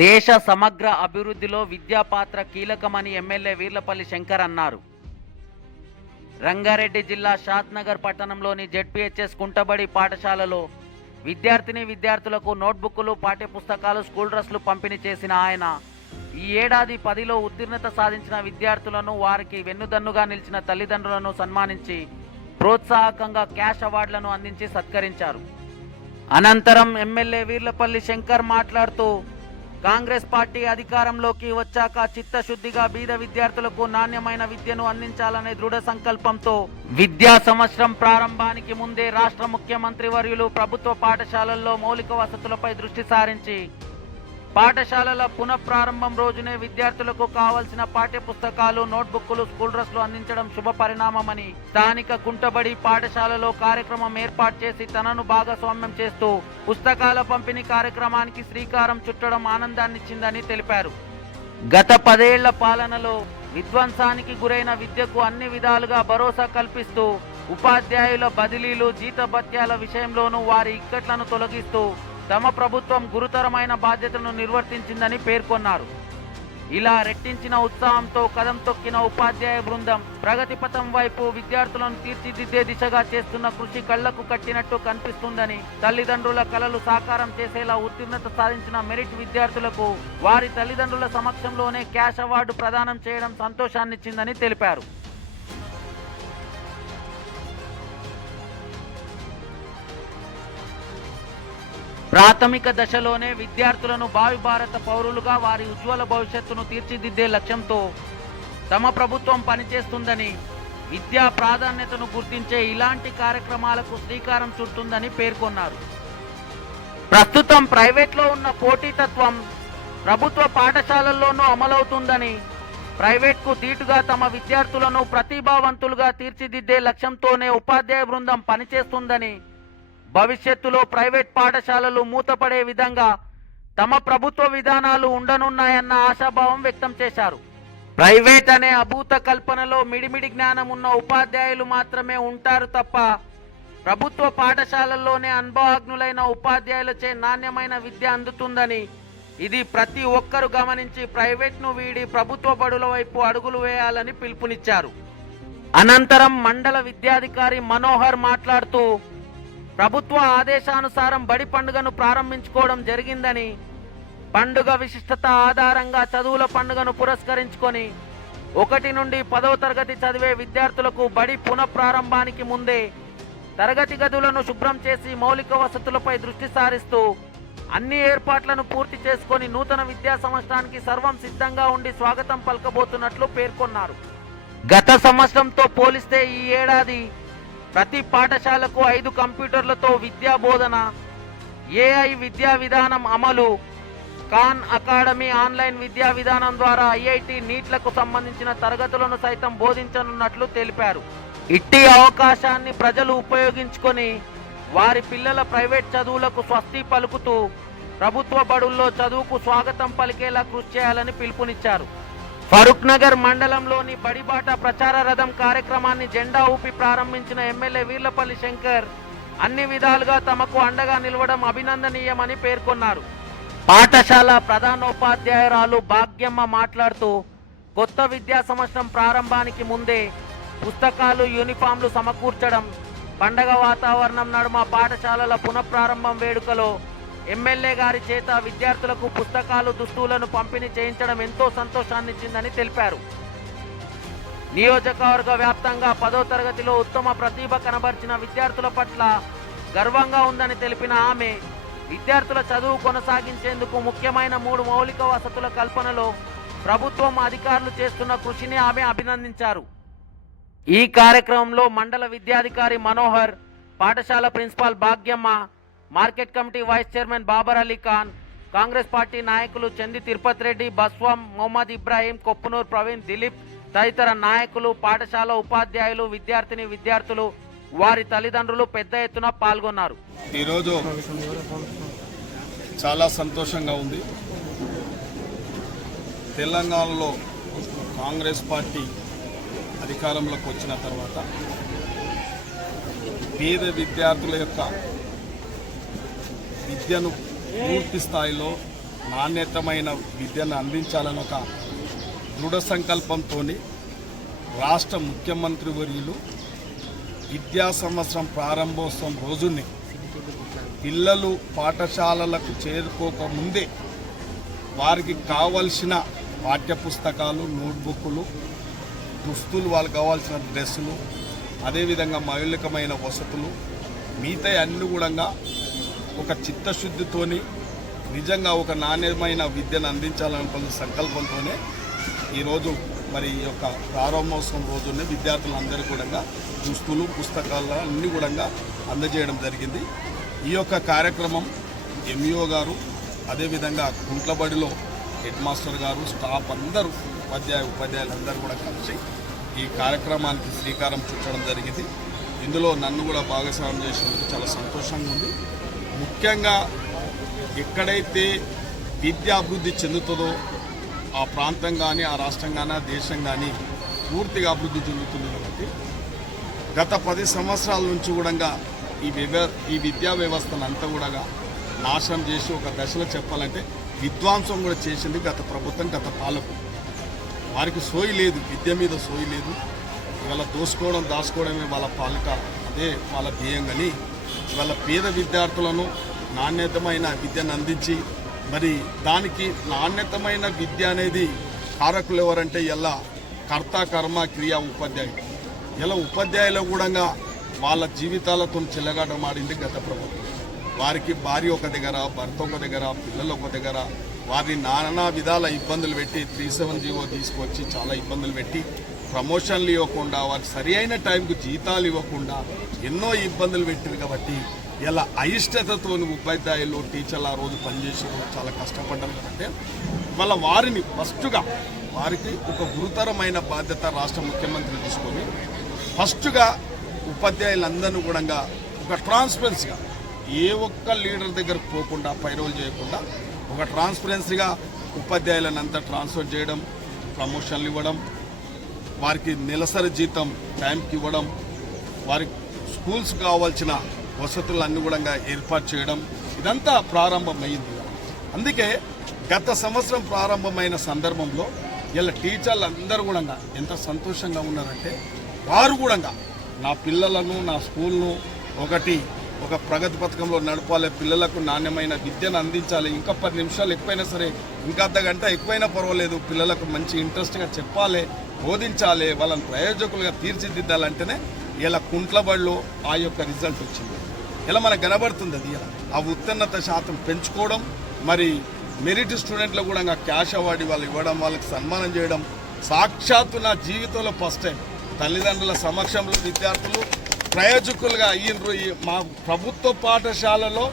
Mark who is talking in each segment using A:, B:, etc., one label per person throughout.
A: దేశ సమగ్ర అభివృద్ధిలో విద్యా పాత్ర కీలకమని ఎమ్మెల్యే వీర్లపల్లి శంకర్ అన్నారు. రంగారెడ్డి జిల్లా షాద్నగర్ పట్టణంలోని జెడ్పీహెచ్ఎస్ కుంటబడి పాఠశాలలో విద్యార్థిని విద్యార్థులకు నోట్బుక్లు పాఠ్యపుస్తకాలు స్కూల్ డ్రెస్లు పంపిణీ చేసిన ఆయన ఈ ఏడాది పదిలో ఉత్తీర్ణత సాధించిన విద్యార్థులను వారికి వెన్నుదన్నుగా నిలిచిన తల్లిదండ్రులను సన్మానించి ప్రోత్సాహకంగా క్యాష్ అవార్డులను అందించి సత్కరించారు. అనంతరం ఎమ్మెల్యే వీర్లపల్లి శంకర్ మాట్లాడుతూ కాంగ్రెస్ పార్టీ అధికారంలోకి వచ్చాక చిత్తశుద్ధిగా బీద విద్యార్థులకు నాణ్యమైన విద్యను అందించాలనే దృఢ సంకల్పంతో విద్యా సంవత్సరం ప్రారంభానికి ముందే రాష్ట్ర ముఖ్యమంత్రి వర్యులు ప్రభుత్వ పాఠశాలల్లో మౌలిక వసతులపై దృష్టి సారించి పాఠశాలల పునఃప్రారంభం రోజునే విద్యార్థులకు కావలసిన పాఠ్య పుస్తకాలు నోట్బుక్లు స్కూల్ డ్రెస్లు అందించడం శుభ పరిణామమని స్థానిక కుంటబడి పాఠశాలలో కార్యక్రమం ఏర్పాటు చేసి తనను భాగస్వామ్యం చేస్తూ పుస్తకాల పంపిణీ కార్యక్రమానికి శ్రీకారం చుట్టడం ఆనందాన్నిచ్చిందని తెలిపారు. గత పదేళ్ళ పాలనలో విధ్వంసానికి గురైన విద్యకు అన్ని విధాలుగా భరోసా కల్పిస్తూ ఉపాధ్యాయుల బదిలీలు జీతభత్యాల విషయంలోనూ వారి ఇక్కట్లను తొలగిస్తూ తమ ప్రభుత్వం గురుతరమైన బాధ్యతను నిర్వర్తించిందని పేర్కొన్నారు. ఇలా రెట్టించిన ఉత్సాహంతో కదం తొక్కిన ఉపాధ్యాయ బృందం ప్రగతి పథం వైపు విద్యార్థులను తీర్చిదిద్దే దిశగా చేస్తున్న కృషి కళ్ళకు కట్టినట్టు కనిపిస్తుందని తల్లిదండ్రుల కలలు సాకారం చేసేలా ఉత్తీర్ణత సాధించిన మెరిట్ విద్యార్థులకు వారి తల్లిదండ్రుల సమక్షంలోనే క్యాష్ అవార్డు ప్రదానం చేయడం సంతోషాన్నిచ్చిందని తెలిపారు. ప్రాథమిక దశలోనే విద్యార్థులను భావి భారత పౌరులుగా వారి ఉజ్వల భవిష్యత్తును తీర్చిదిద్దే లక్ష్యంతో తమ ప్రభుత్వం పనిచేస్తుందని విద్యా ప్రాధాన్యతను గుర్తించే ఇలాంటి కార్యక్రమాలకు శ్రీకారం చుడుతుందని పేర్కొన్నారు. ప్రస్తుతం ప్రైవేట్లో ఉన్న పోటీతత్వం ప్రభుత్వ పాఠశాలల్లోనూ అమలవుతుందని ప్రైవేట్కు ధీటుగా తమ విద్యార్థులను ప్రతిభావంతులుగా తీర్చిదిద్దే లక్ష్యంతోనే ఉపాధ్యాయ బృందం పనిచేస్తుందని భవిష్యత్తులో ప్రైవేట్ పాఠశాలలు మూతపడే విధంగా తమ ప్రభుత్వ విధానాలు ఉండనున్నాయన్న ఆశాభావం వ్యక్తం చేశారు. ప్రైవేట్ అనే అభూత కల్పనలో మిడిమిడి జ్ఞానం ఉన్న ఉపాధ్యాయులు మాత్రమే ఉంటారు తప్ప ప్రభుత్వ పాఠశాలల్లోనే అనుభవజ్ఞులైన ఉపాధ్యాయులచే నాణ్యమైన విద్య అందుతుందని ఇది ప్రతి ఒక్కరు గమనించి ప్రైవేట్ను వీడి ప్రభుత్వ బడుల వైపు అడుగులు వేయాలని పిలుపునిచ్చారు. అనంతరం మండల విద్యాధికారి మనోహర్ మాట్లాడుతూ ప్రభుత్వ ఆదేశానుసారం బడి పండుగను ప్రారంభించుకోవడం జరిగిందని పండుగ విశిష్టత ఆధారంగా చదువుల పండుగను పురస్కరించుకొని ఒకటి నుండి పదవ తరగతి చదివే విద్యార్థులకు బడి పునఃప్రారంభానికి ముందే తరగతి గదులను శుభ్రం చేసి మౌలిక వసతులపై దృష్టి సారిస్తూ అన్ని ఏర్పాట్లను పూర్తి చేసుకొని నూతన విద్యా సంవత్సరానికి సర్వం సిద్ధంగా ఉండి స్వాగతం పలకబోతున్నట్లు పేర్కొన్నారు. గత సంవత్సరంతో పోలిస్తే ఈ ఏడాది ప్రతి పాఠశాలకు ఐదు కంప్యూటర్లతో విద్యా బోధన ఏఐ విద్యా విధానం అమలు ఖాన్ అకాడమీ ఆన్లైన్ విద్యా విధానం ద్వారా ఐఐటి నీట్లకు సంబంధించిన తరగతులను సైతం బోధించనున్నట్లు తెలిపారు. ఇట్టి అవకాశాన్ని ప్రజలు ఉపయోగించుకొని వారి పిల్లల ప్రైవేట్ చదువులకు స్వస్తి పలుకుతూ ప్రభుత్వ బడుల్లో చదువుకు స్వాగతం పలికేలా కృషి చేయాలని పిలుపునిచ్చారు. ఫరూక్ నగర్ మండలంలోని బడిబాట ప్రచార రథం కార్యక్రమాన్ని జెండా ఊపి ప్రారంభించిన ఎమ్మెల్యే వీర్లపల్లి శంకర్ అన్ని విధాలుగా తమకు అండగా నిలవడం అభినందనీయమని పేర్కొన్నారు. పాఠశాల ప్రధానోపాధ్యాయురాలు భాగ్యమ్మ మాట్లాడుతూ కొత్త విద్యా సంవత్సరం ప్రారంభానికి ముందే పుస్తకాలు యూనిఫామ్లు సమకూర్చడం పండగ వాతావరణం నడుమ పాఠశాలల పునఃప్రారంభం వేడుకలో ఎమ్మెల్యే గారి చేత విద్యార్థులకు పుస్తకాలు దుస్తువులను పంపిణీ చేయించడం ఎంతో సంతోషాన్నిచ్చిందని తెలిపారు. నియోజకవర్గ వ్యాప్తంగా పదో తరగతిలో ఉత్తమ ప్రతిభ కనబర్చిన విద్యార్థుల పట్ల గర్వంగా ఉందని తెలిపిన ఆమె విద్యార్థుల చదువు కొనసాగించేందుకు ముఖ్యమైన మూడు మౌలిక వసతుల కల్పనలో ప్రభుత్వం అధికారులు చేస్తున్న కృషిని ఆమె అభినందించారు. ఈ కార్యక్రమంలో మండల విద్యాధికారి మనోహర్ పాఠశాల principal Bhagyamma market committee vice chairman Babar Ali Khan Congress party నాయకులు చంది తిరుపతి రెడ్డి బస్వం మొహమ్మద్ ఇబ్రాహీం కొప్పునూరు ప్రవీణ్ దిలీప్ తదితర నాయకులు పాఠశాల ఉపాధ్యాయులు విద్యార్థిని విద్యార్థులు వారి తల్లిదండ్రులు పెద్ద ఎత్తున పాల్గొన్నారు.
B: ఈరోజు చాలా సంతోషంగా ఉంది. తెలంగాణలో కాంగ్రెస్ పార్టీ అధికారంలోకి వచ్చిన తర్వాత పేద విద్యార్థుల యొక్క విద్యను పూర్తి స్థాయిలో నాణ్యతమైన విద్యను అందించాలని ఒక దృఢ సంకల్పంతో రాష్ట్ర ముఖ్యమంత్రి వర్యులు విద్యా సంవత్సరం ప్రారంభోత్సవం రోజుని పిల్లలు పాఠశాలలకు చేరుకోకముందే వారికి కావలసిన పాఠ్యపుస్తకాలు నోట్బుక్లు దుస్తులు వాళ్ళకి కావాల్సిన డ్రెస్సులు అదేవిధంగా మౌలికమైన వసతులు మిగతా అన్ని కూడా ఒక చిత్తశుద్ధితోని నిజంగా ఒక నాణ్యమైన విద్యను అందించాలనుకున్న సంకల్పంతోనే ఈరోజు మరి ఈ యొక్క ప్రారంభోత్సవం రోజునే విద్యార్థులందరూ కూడా దుస్తులు పుస్తకాలు అన్నీ కూడా అందజేయడం జరిగింది. ఈ యొక్క కార్యక్రమం ఎంఈఓ గారు అదేవిధంగా కుంట్లబడిలో హెడ్ మాస్టర్ గారు స్టాఫ్ అందరూ ఉపాధ్యాయ ఉపాధ్యాయులందరూ కూడా కలిసి ఈ కార్యక్రమానికి శ్రీకారం చుట్టడం జరిగింది. ఇందులో నన్ను కూడా భాగస్వామ్యం చేసినందుకు చాలా సంతోషంగా ఉంది. ముఖ్యంగా ఎక్కడైతే విద్య అభివృద్ధి చెందుతుందో ఆ ప్రాంతం కానీ ఆ రాష్ట్రం కానీ ఆ దేశం కానీ పూర్తిగా అభివృద్ధి చెందుతుంది కాబట్టి గత పది సంవత్సరాల నుంచి కూడా ఈ వివ ఈ విద్యా వ్యవస్థను అంతా కూడా నాశనం చేసి ఒక దశలో చెప్పాలంటే విద్వాంసం కూడా చేసింది గత ప్రభుత్వం గత పాలకు వారికి సోయి లేదు విద్య మీద సోయి లేదు. ఇవాళ దోసుకోవడం దాచుకోవడమే వాళ్ళ పాలిక అదే వాళ్ళ ధ్యేయం కానీ ఇవాళ పేద విద్యార్థులను నాణ్యతమైన విద్యను అందించి మరి దానికి నాణ్యతమైన విద్య అనేది కారకులు ఎవరంటే ఎలా కర్త కర్మ క్రియ ఉపాధ్యాయుడు ఇలా ఉపాధ్యాయులు కూడా వాళ్ళ జీవితాలతో చెల్లగాటమాడింది గత ప్రభుత్వం. వారికి భార్య ఒక దగ్గర భర్త ఒక దగ్గర పిల్లలు ఒక దగ్గర వారిని నానా విధాల ఇబ్బందులు పెట్టి త్రీ సెవెన్ జీవో తీసుకొచ్చి చాలా ఇబ్బందులు పెట్టి ప్రమోషన్లు ఇవ్వకుండా వారికి సరి అయిన టైంకు జీతాలు ఇవ్వకుండా ఎన్నో ఇబ్బందులు పెట్టారు కాబట్టి ఇలా అయిష్టతతో ఉపాధ్యాయులు టీచర్లు ఆ రోజు పనిచేసి చాలా కష్టపడ్డారు కాబట్టి వాళ్ళ వారిని ఫస్ట్గా వారికి ఒక గురుతరమైన బాధ్యత రాష్ట్ర ముఖ్యమంత్రి తీసుకొని ఫస్ట్గా ఉపాధ్యాయులందరినీ కూడా ఒక ట్రాన్స్పరెన్సీగా ఏ ఒక్క లీడర్ దగ్గరకు పోకుండా పైరోలు చేయకుండా ఒక ట్రాన్స్పరెన్సీగా ఉపాధ్యాయులను అంతా ట్రాన్స్ఫర్ చేయడం ప్రమోషన్లు ఇవ్వడం వారికి నెలసరి జీతం టైంకి ఇవ్వడం వారి స్కూల్స్ కావాల్సిన వసతులన్నీ కూడా ఏర్పాటు చేయడం ఇదంతా ప్రారంభమైంది. అందుకే గత సంవత్సరం ప్రారంభమైన సందర్భంలో ఇలా టీచర్లు అందరూ కూడా ఎంత సంతోషంగా ఉన్నారంటే వారు కూడా నా పిల్లలను నా స్కూల్ను ఒకటి ఒక ప్రగతి పథకంలో నడపాలి పిల్లలకు నాణ్యమైన విద్యను అందించాలి ఇంకా పది నిమిషాలు ఎక్కువైనా సరే ఇంకా అర్ధ గంట ఎక్కువైనా పర్వాలేదు పిల్లలకు మంచి ఇంట్రెస్ట్గా చెప్పాలి బోధించాలి వాళ్ళని ప్రయోజకులుగా తీర్చిదిద్దాలంటేనే ఇలా కుంట్లబడిలో ఆ యొక్క రిజల్ట్ వచ్చింది. ఇలా మనకు కనబడుతుంది అది ఇలా. ఆ ఉత్తీర్ణత శాతం పెంచుకోవడం మరి మెరిట్ స్టూడెంట్లు కూడా ఇంకా క్యాష్ అవార్డు వాళ్ళు ఇవ్వడం వాళ్ళకి సన్మానం చేయడం సాక్షాత్తు నా జీవితంలో ఫస్ట్ టైం తల్లిదండ్రుల సమక్షంలో విద్యార్థులు ప్రయోజకులుగా అయ్యిండ్రు ఈ మా ప్రభుత్వ పాఠశాలలో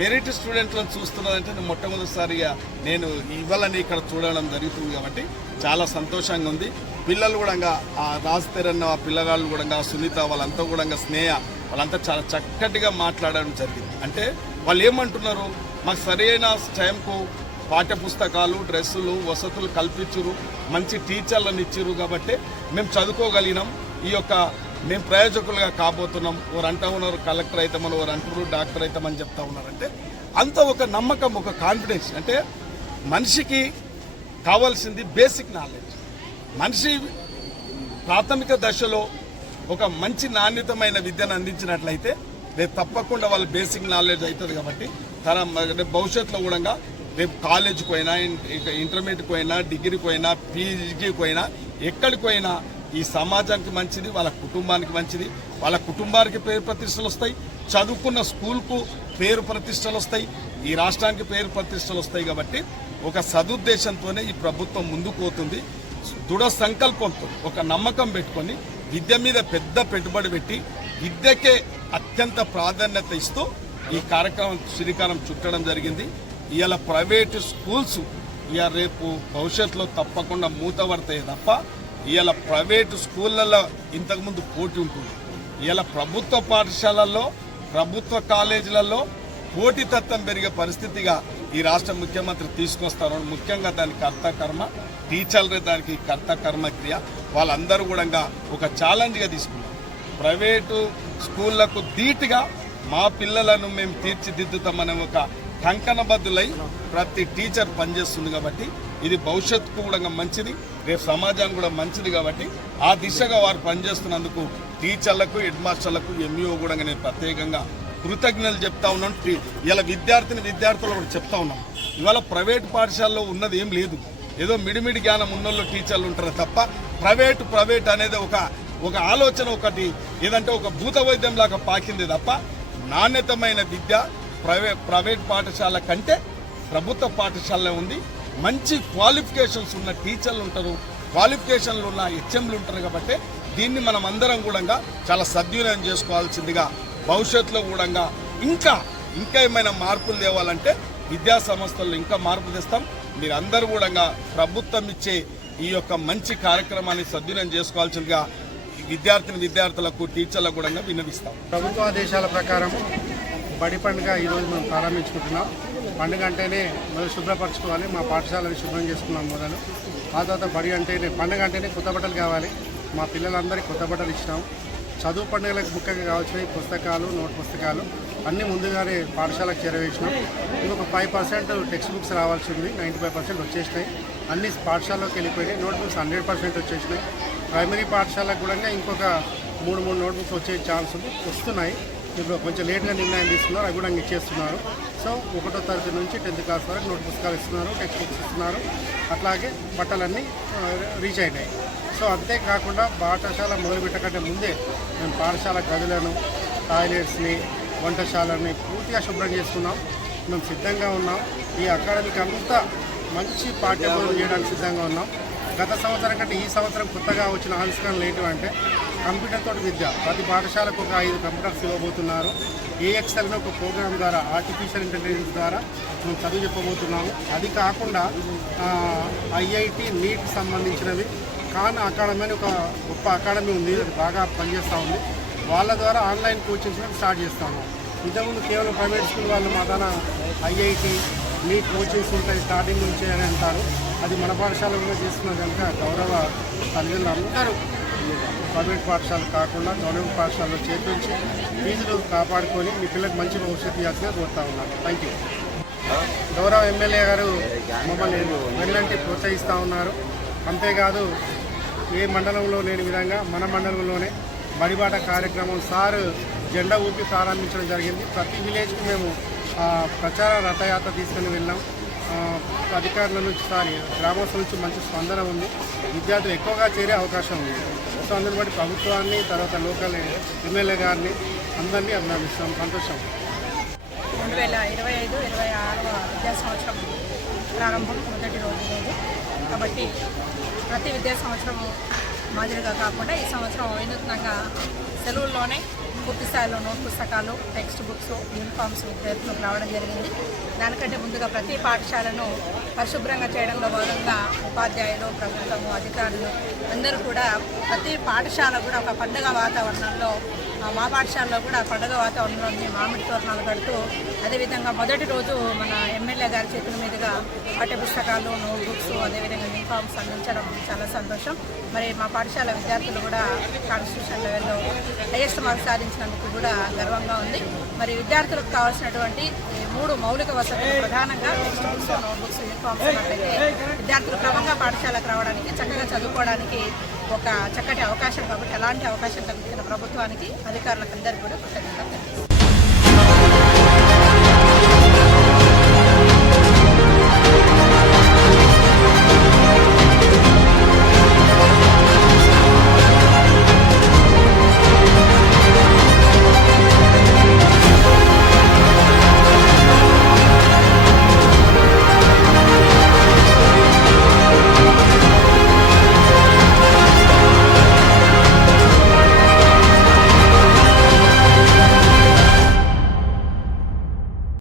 B: మెరిట్ స్టూడెంట్లను చూస్తున్నదంటే నేను మొట్టమొదటిసారిగా నేను ఇవ్వాలని ఇక్కడ చూడడం జరుగుతుంది కాబట్టి చాలా సంతోషంగా ఉంది. పిల్లలు కూడా ఆ రాజతేరన్న ఆ పిల్లగాళ్ళు కూడా సునీత వాళ్ళంతా కూడా స్నేహ వాళ్ళంతా చాలా చక్కటిగా మాట్లాడడం జరిగింది. అంటే వాళ్ళు ఏమంటున్నారు? మాకు సరైన టైంకు పాఠ్య పుస్తకాలు డ్రెస్సులు వసతులు కల్పించురు మంచి టీచర్లను ఇచ్చిరు కాబట్టి మేము చదువుకోగలిగినాం. ఈ యొక్క మేము ప్రయోజకులుగా కాబోతున్నాం. వారు అంటూ ఉన్నారు కలెక్టర్ అవుతామని వారు అంటున్నారు డాక్టర్ అవుతామని చెప్తా ఉన్నారంటే అంత ఒక నమ్మకం ఒక కాన్ఫిడెన్స్ అంటే మనిషికి కావాల్సింది బేసిక్ నాలెడ్జ్ మనిషి ప్రాథమిక దశలో ఒక మంచి నాణ్యతమైన విద్యను అందించినట్లయితే రేపు తప్పకుండా వాళ్ళ బేసిక్ నాలెడ్జ్ అవుతుంది కాబట్టి తన రేపు భవిష్యత్తులో కూడా రేపు కాలేజీకి పోయినా ఇంటర్మీడియట్కి పోయినా డిగ్రీకి పోయినా పీజీకి పోయినా ఎక్కడికి పోయినా ఈ సమాజానికి మంచిది వాళ్ళ కుటుంబానికి మంచిది. వాళ్ళ కుటుంబానికి పేరు ప్రతిష్టలు వస్తాయి. చదువుకున్న స్కూల్కు పేరు ప్రతిష్టలు వస్తాయి. ఈ రాష్ట్రానికి పేరు ప్రతిష్టలు వస్తాయి కాబట్టి ఒక సదుద్దేశంతోనే ఈ ప్రభుత్వం ముందుకు పోతుంది. దృఢ సంకల్పంతో ఒక నమ్మకం పెట్టుకొని విద్య మీద పెద్ద పెట్టుబడి పెట్టి విద్యకే అత్యంత ప్రాధాన్యత ఇస్తూ ఈ కార్యక్రమం శ్రీకారం చుట్టడం జరిగింది. ఇవాళ ప్రైవేటు స్కూల్స్ ఇక రేపు భవిష్యత్తులో తప్పకుండా మూతపడతాయి తప్ప ఇవాళ ప్రైవేటు స్కూళ్ళల్లో ఇంతకుముందు పోటీ ఉంటుంది. ఇవాళ ప్రభుత్వ పాఠశాలల్లో ప్రభుత్వ కాలేజీలలో పోటీతత్వం పెరిగే పరిస్థితిగా ఈ రాష్ట్ర ముఖ్యమంత్రి తీసుకొస్తారు. ముఖ్యంగా దాని కర్తకర్మ టీచర్లే దానికి కర్తకర్మ క్రియ. వాళ్ళందరూ కూడా ఒక ఛాలెంజ్గా తీసుకున్నారు. ప్రైవేటు స్కూళ్ళకు ధీటుగా మా పిల్లలను మేము తీర్చిదిద్దుతామనే ఒక కంకణబద్దులై ప్రతి టీచర్ పనిచేస్తుంది కాబట్టి ఇది భవిష్యత్తుకు కూడా మంచిది రేపు సమాజానికి కూడా మంచిది కాబట్టి ఆ దిశగా వారు పనిచేస్తున్నందుకు టీచర్లకు హెడ్ మాస్టర్లకు ఎంఈఓ కూడా నేను ప్రత్యేకంగా కృతజ్ఞతలు చెప్తా ఉన్నాను. ఇలా విద్యార్థిని విద్యార్థులు కూడా చెప్తా ఉన్నాం. ఇవాళ ప్రైవేట్ పాఠశాలలో ఉన్నది ఏం లేదు. ఏదో మిడిమిడి జ్ఞానం ఉన్నోళ్ళు టీచర్లు ఉంటారు తప్ప ప్రైవేట్ ప్రైవేట్ అనేది ఒక ఒక ఆలోచన ఒకటి ఏదంటే ఒక భూత వైద్యం లాగా పాకింది తప్ప నాణ్యతమైన విద్య ప్రైవేట్ ప్రైవేట్ పాఠశాల కంటే ప్రభుత్వ పాఠశాలలో ఉంది. మంచి క్వాలిఫికేషన్స్ ఉన్న టీచర్లు ఉంటారు. క్వాలిఫికేషన్లు ఉన్న హెచ్ఎంలు ఉంటారు కాబట్టి దీన్ని మనం అందరం కూడా చాలా సద్వినియోగం చేసుకోవాల్సిందిగా భవిష్యత్తులో కూడా ఇంకా ఇంకా ఏమైనా మార్పులు తేవాలంటే విద్యా సంస్థల్లో ఇంకా మార్పు తెస్తాం. మీరందరూ కూడా ప్రభుత్వం ఇచ్చే ఈ యొక్క మంచి కార్యక్రమాన్ని సద్వినియోగం చేసుకోవాల్సిందిగా విద్యార్థిని విద్యార్థులకు టీచర్లకు కూడా విన్నవిస్తాం.
C: ప్రభుత్వ ఆదేశాల ప్రకారం బడి పండుగ ఈరోజు మనం ప్రారంభించుకుంటున్నాం. పండుగ అంటేనే మొదలు శుభ్రపరచుకోవాలి మా పాఠశాలని శుభ్రం చేసుకున్నాం మొదలు. ఆ తర్వాత బడి అంటేనే పండుగ అంటేనే కొత్త బట్టలు కావాలి. మా పిల్లలందరికీ కొత్త బట్టలు ఇచ్చినాం. చదువు పండుగలకు ముఖ్యంగా కావాల్సినవి పుస్తకాలు నోట్ పుస్తకాలు అన్నీ ముందుగానే పాఠశాలకు చేరవేసినాం. ఇంకొక ఫైవ్ పర్సెంట్ టెక్స్ట్ బుక్స్ రావాల్సి ఉంది. నైంటీ ఫైవ్ పర్సెంట్ వచ్చేసినాయి. అన్ని పాఠశాలలోకి వెళ్ళిపోయినాయి. నోట్ బుక్స్ హండ్రెడ్ పర్సెంట్ వచ్చేసినాయి. ప్రైమరీ పాఠశాలకు కూడా ఇంకొక మూడు మూడు నోట్ బుక్స్ వచ్చే ఛాన్స్ ఉంది. వస్తున్నాయి. ఇప్పుడు కొంచెం లేట్గా నిర్ణయం తీసుకున్నారు అవి కూడా ఇచ్చేస్తున్నారు. సో ఒకటో తరగతి నుంచి టెన్త్ క్లాస్ వరకు నోట్ పుస్తకాలు ఇస్తున్నారు టెక్స్ట్ బుక్స్ ఇస్తున్నారు. అట్లాగే బట్టలన్నీ రీచ్ అయినాయి. సో అంతేకాకుండా పాఠశాల మొదలుపెట్టకంటే ముందే మేము పాఠశాల గదులను టాయిలెట్స్ని వంటశాలని పూర్తిగా శుభ్రం చేసుకున్నాం. మేము సిద్ధంగా ఉన్నాం. ఈ అకాడమీకి అంతా మంచి పాఠ్యబోధన చేయడానికి సిద్ధంగా ఉన్నాం. గత సంవత్సరం కంటే ఈ సంవత్సరం కొత్తగా వచ్చిన ఆవిష్కరణలు ఏంటంటే కంప్యూటర్ తోటి విద్య. ప్రతి పాఠశాలకు ఒక ఐదు కంప్యూటర్స్ ఇవ్వబోతున్నారు. ఏఎక్స్ఎల్ అనే ఒక ప్రోగ్రామ్ ద్వారా ఆర్టిఫిషియల్ ఇంటెలిజెన్స్ ద్వారా మేము చదువు చెప్పబోతున్నాము. అది కాకుండా ఐఐటి నీట్ సంబంధించినవి. ఖాన్ అకాడమీ అని ఒక గొప్ప అకాడమీ ఉంది. అది బాగా పనిచేస్తూ ఉంది. వాళ్ళ ద్వారా ఆన్లైన్ కోచింగ్స్ స్టార్ట్ చేస్తాము ఇంతకుముందు కేవలం ప్రైవేట్ స్కూల్ వాళ్ళు మా దాన ఐఐటి నీట్ కోచింగ్స్ ఉంటాయి స్టార్టింగ్ నుంచి అని అంటారు. అది మన పాఠశాల కూడా చేస్తున్న కనుక గౌరవ తల్లిదండ్రులు అందరూ ప్రైవేట్ పాఠశాలలు కాకుండా గవర్నమెంట్ పాఠశాలలో చేర్పించి ఫీజులు కాపాడుకొని మీ పిల్లలకు మంచి భవిష్యత్తు ఇవ్వాల్సిన కోరుతా ఉన్నాను. థ్యాంక్ యూ గౌరవ ఎమ్మెల్యే గారు మమ్మల్ని వెళ్ళంటే ప్రోత్సహిస్తూ ఉన్నారు. అంతేకాదు ఏ మండలంలో లేని విధంగా మన మండలంలోనే బడిబాట కార్యక్రమం సార్ జెండా ఊపి ప్రారంభించడం జరిగింది. ప్రతి విలేజ్కి మేము ఆ, ప్రచార రథయాత్ర తీసుకుని వెళ్ళాం. అధికారుల నుంచి కానీ గ్రామస్తుల నుంచి మంచి స్పందన ఉంది. విద్యార్థులు ఎక్కువగా చేరే అవకాశం ఉంది. సో అందుని బట్టి ప్రభుత్వాన్ని తర్వాత లోకల్ ఎమ్మెల్యే గారిని అందరినీ అభినందిస్తాం. సంతోషం.
D: రెండు వేల ఇరవై ఐదు ఇరవై ఆరవ విద్యా సంవత్సరం ప్రారంభం మొదటి రోజు కాబట్టి ప్రతి విద్యా సంవత్సరం మాదిరిగా కాకుండా ఈ సంవత్సరం వినూత్నంగా సెలవుల్లోనే పూర్తి స్థాయిలో నోట్ పుస్తకాలు టెక్స్ట్ బుక్స్ యూనిఫామ్స్ విద్యార్థులకు రావడం జరిగింది. దానికంటే ముందుగా ప్రతి పాఠశాలను పరిశుభ్రంగా చేయడంలో భాగంగా ఉపాధ్యాయులు ప్రభుత్వము అధికారులు అందరూ కూడా ప్రతి పాఠశాల కూడా ఒక పండుగ వాతావరణంలో మా పాఠశాలలో కూడా పండుగ వాతావరణంలోని మామిడి తోరణాలు కడుతూ అదేవిధంగా మొదటి రోజు మన ఎమ్మెల్యే గారి చేతుల మీదుగా పాఠ్య పుస్తకాలు నోట్ బుక్స్ అదేవిధంగా యూనిఫామ్స్ అందించడం చాలా సంతోషం. మరి మా పాఠశాల విద్యార్థులు కూడా కాన్స్టిట్యూషన్ లెవెల్లో హైయెస్ట్ మార్క్స్ సాధించినందుకు కూడా గర్వంగా ఉంది. మరి విద్యార్థులకు కావాల్సినటువంటి మూడు మౌలిక వసతులు ప్రధానంగా text books note books uniforms ఉన్నట్లయితే విద్యార్థులు క్రమంగా పాఠశాలకు రావడానికి చక్కగా చదువుకోవడానికి ఒక చక్కటి అవకాశం కాబట్టి ఎలాంటి అవకాశం కల్పించిన ప్రభుత్వానికి అధికారులకు అందరికీ కూడా కృతజ్ఞతలు తెలియజేస్తున్నాను.